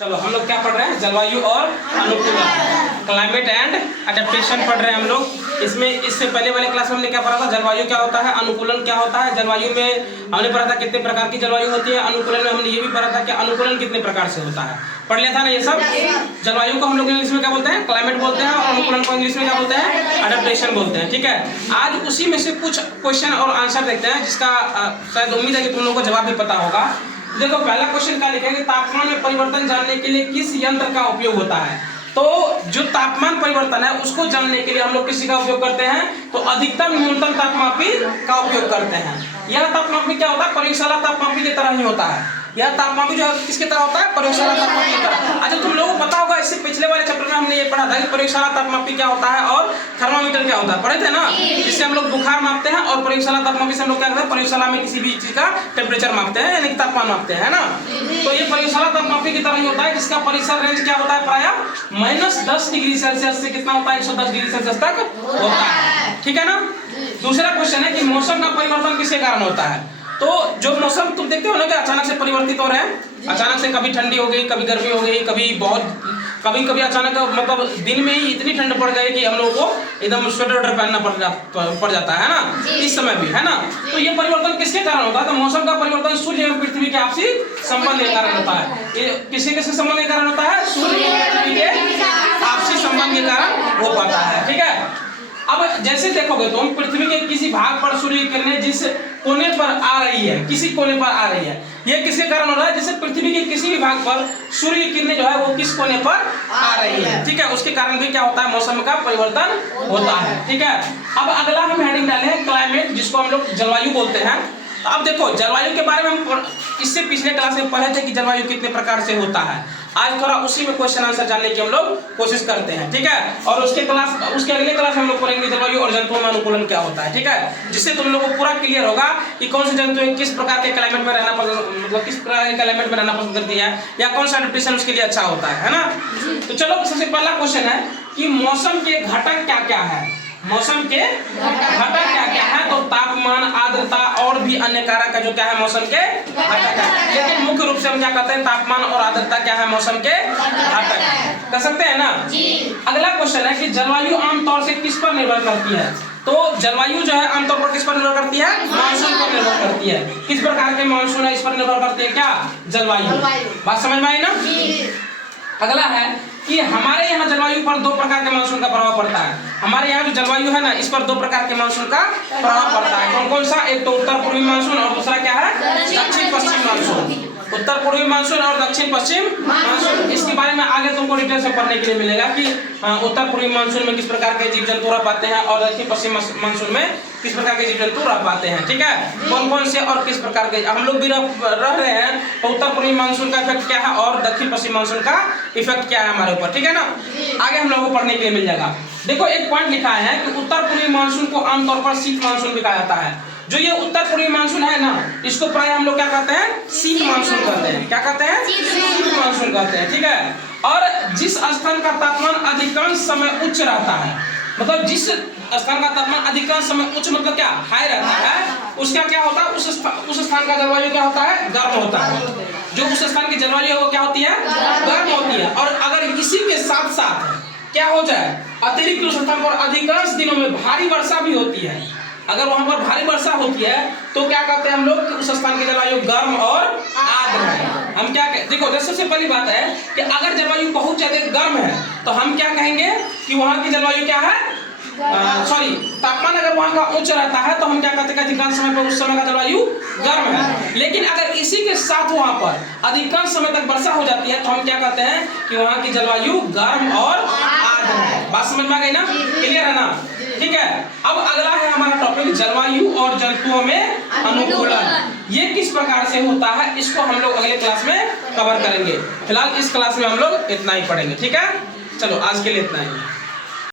चलो हम लोग क्या पढ़ रहे हैं, जलवायु और अनुकूलन, क्लाइमेट एंड एडेप्टेशन पढ़ रहे हैं हम लोग। इसमें इससे पहले वाले क्लास में हमने क्या पढ़ा था, जलवायु क्या होता है, अनुकूलन क्या होता है। जलवायु में हमने पढ़ा था कितने प्रकार की जलवायु होती है, अनुकूलन में हमने ये भी पढ़ा था कि अनुकूलन कितने प्रकार से होता है, पढ़ लिया था ना ये सब। जलवायु को हम लोग इंग्लिश में क्या बोलते हैं, क्लाइमेट बोलते हैं, और अनुकूलन को इंग्लिश में क्या बोलते हैं, एडेप्टेशन बोलते हैं। ठीक है, आज उसी में से कुछ क्वेश्चन और आंसर देखते हैं, जिसका शायद उम्मीद है कि तुम लोगों को जवाब भी पता होगा। देखो पहला क्वेश्चन क्या लिखा है कि तापमान में परिवर्तन जानने के लिए किस यंत्र का उपयोग होता है। तो जो तापमान परिवर्तन है उसको जानने के लिए हम लोग किसी का उपयोग करते हैं, तो अधिकतम न्यूनतम तापमापी का उपयोग करते हैं। यह तापमापी क्या होता है, प्रयोगशाला तापमापी की तरह ही होता है। यह तापमापी जो है किसकी तरह होता है, प्रयोगशाला तापमापी की तरह। अच्छा तुम लोगों को पता होगा, इससे पिछले वाले चैप्टर में हमने ये पढ़ा था कि प्रयोगशाला तापमापी क्या होता है और थर्मामीटर क्या होता है, पढ़े थे ना। जिससे हम लोग बुखार मापते हैं, और प्रयोगशाला तापमापी से हम लोग क्या करते हैं, प्रयोगशाला में किसी भी चीज का टेम्परेचर मापते हैं, यानी कि तापमान मापते हैं ना। तो ये प्रयोगशाला तापमापी की तरह ही होता है, जिसका परिसर रेंज क्या होता है, प्रायः -10 डिग्री सेल्सियस से कितना होता है, 110 डिग्री सेल्सियस तक होता है। ठीक है ना। दूसरा क्वेश्चन है कि मौसम का परिवर्तन किसके कारण होता है। तो जो मौसम तुम देखते हो ना कि अचानक से परिवर्तित हो रहे हैं, अचानक से कभी ठंडी हो गई, कभी गर्मी हो गई, कभी अचानक मतलब दिन में ही इतनी ठंड पड़ गई कि हम लोगों को एकदम स्वेटर पहनना पड़ जाता है ना, इस समय भी है ना। तो ये परिवर्तन किसके कारण होता है, तो मौसम का परिवर्तन सूर्य एवं पृथ्वी के आपसी संबंध के कारण होता है। ये किसके संबंध के कारण होता है, सूर्य एवं पृथ्वी के आपसी संबंध के कारण हो पाता है। ठीक है, अब जैसे देखोगे तुम, पृथ्वी के किसी भाग पर सूर्य की किरणें जिस कोने पर आ रही है, किसी कोने पर आ रही है, ये किसके कारण हो रहा है, जैसे पृथ्वी के किसी भी भाग पर सूर्य की किरणें जो है वो किस कोने पर आ रही है। ठीक है, उसके कारण भी क्या होता है, मौसम का परिवर्तन होता है। ठीक है, अब अगला हम हेडिंग डाले हैं क्लाइमेट, जिसको हम लोग जलवायु बोलते हैं। तो अब देखो जलवायु के बारे में हम इससे पिछले क्लास में पढ़े थे कि जलवायु कितने प्रकार से होता है। आज थोड़ा उसी में क्वेश्चन आंसर जानने की हम लोग कोशिश करते हैं। ठीक है, और उसके अगले क्लास में हम लोग पढ़ेंगे जलवायु और जंतुओं में अनुकूलन क्या होता है। ठीक है, जिससे तुम लोगों को पूरा क्लियर होगा कि कौन से जंतु किस प्रकार के क्लाइमेट में रहना पसंद, मतलब किस प्रकार के क्लाइमेट में रहना पसंद करती है, या कौन सा एडेप्टेशन उसके लिए अच्छा होता है ना। तो चलो सबसे पहला क्वेश्चन है कि मौसम के घटक क्या क्या है। मौसम के घटक क्या क्या है, तो तापमान, आर्द्रता और भी अन्य कारक का जो क्या है मौसम के घटक है। लेकिन मुख्य रूप से हम क्या कहते हैं, तापमान और आर्द्रता क्या है, मौसम के घटक है, कर सकते हैं ना। अगला क्वेश्चन है कि जलवायु आमतौर से किस पर निर्भर करती है। तो जलवायु जो है आमतौर पर किस पर निर्भर करती है, मानसून पर निर्भर करती है। किस प्रकार के मानसून है, इस पर निर्भर करती है क्या, जलवायु। बात समझ में आई ना। अगला है कि हमारे यहाँ जलवायु पर 2 प्रकार के मानसून का प्रभाव पड़ता है। हमारे यहाँ जो जलवायु है ना, इस पर 2 प्रकार के मानसून का प्रभाव पड़ता है। कौन कौन सा, एक तो उत्तर पूर्वी मानसून और दूसरा क्या है, दक्षिण पश्चिम मानसून। उत्तर पूर्वी मानसून और दक्षिण पश्चिम मानसून, इसके बारे में आगे तुमको डिटेल से पढ़ने के लिए मिलेगा कि उत्तर पूर्वी मानसून में किस प्रकार के जीव जंतु रह पाते हैं, और दक्षिण पश्चिम मानसून में किस प्रकार के जीव जंतु रह पाते हैं। ठीक है, कौन कौन से और किस प्रकार के हम लोग भी रह रहे हैं, तो उत्तर पूर्वी मानसून का इफेक्ट क्या है और दक्षिण पश्चिम मानसून का इफेक्ट क्या है हमारे ऊपर। ठीक है ना, आगे हम लोगों को पढ़ने के लिए मिल जाएगा। देखो एक पॉइंट लिखा है कि उत्तर पूर्वी मानसून को आमतौर पर शीत मानसून भी कहा जाता है। जो ये उत्तर पूर्वी मानसून है ना, इसको प्राय हम लोग क्या कहते हैं, शीत मानसून कहते हैं। क्या कहते हैं, शीत मानसून कहते हैं। ठीक है, और जिस स्थान का तापमान अधिकांश समय उच्च रहता है, मतलब जिस स्थान का तापमान अधिकांश समय उच्च मतलब क्या, हाई रहता है, उसका क्या होता है, उस स्थान का जलवायु क्या होता है, गर्म होता है। जो उस स्थान की जलवायु है वो क्या होती है, गर्म होती है। और अगर इसी के साथ साथ क्या हो जाए, अतिरिक्त उस स्थान पर अधिकांश दिनों में भारी वर्षा भी होती है, अगर वहां पर भारी वर्षा होती है, तो क्या कहते हैं हम लोग कि उस स्थान की जलवायु गर्म और आर्द्र है। हम क्या देखो, सबसे पहली बात है कि अगर जलवायु बहुत ज्यादा गर्म है तो हम क्या कहेंगे कि वहां की जलवायु क्या है, तापमान अगर वहां का उच्च रहता है तो हम क्या कहते हैं, अधिकांश समय पर उस समय का जलवायु गर्म है। लेकिन अगर इसी के साथ वहां पर अधिकांश समय तक वर्षा हो जाती है तो हम क्या कहते हैं कि वहां की जलवायु गर्म और आर्द्र है। बात समझ में आ गई ना, क्लियर है ना। ठीक है, अब अगला है हमारा टॉपिक जलवायु और जंतुओं में अनुकूलन। ये किस प्रकार से होता है, इसको हम लोग अगले क्लास में कवर करेंगे। फिलहाल इस क्लास में हम लोग इतना ही पढ़ेंगे। ठीक है, चलो आज के लिए इतना ही।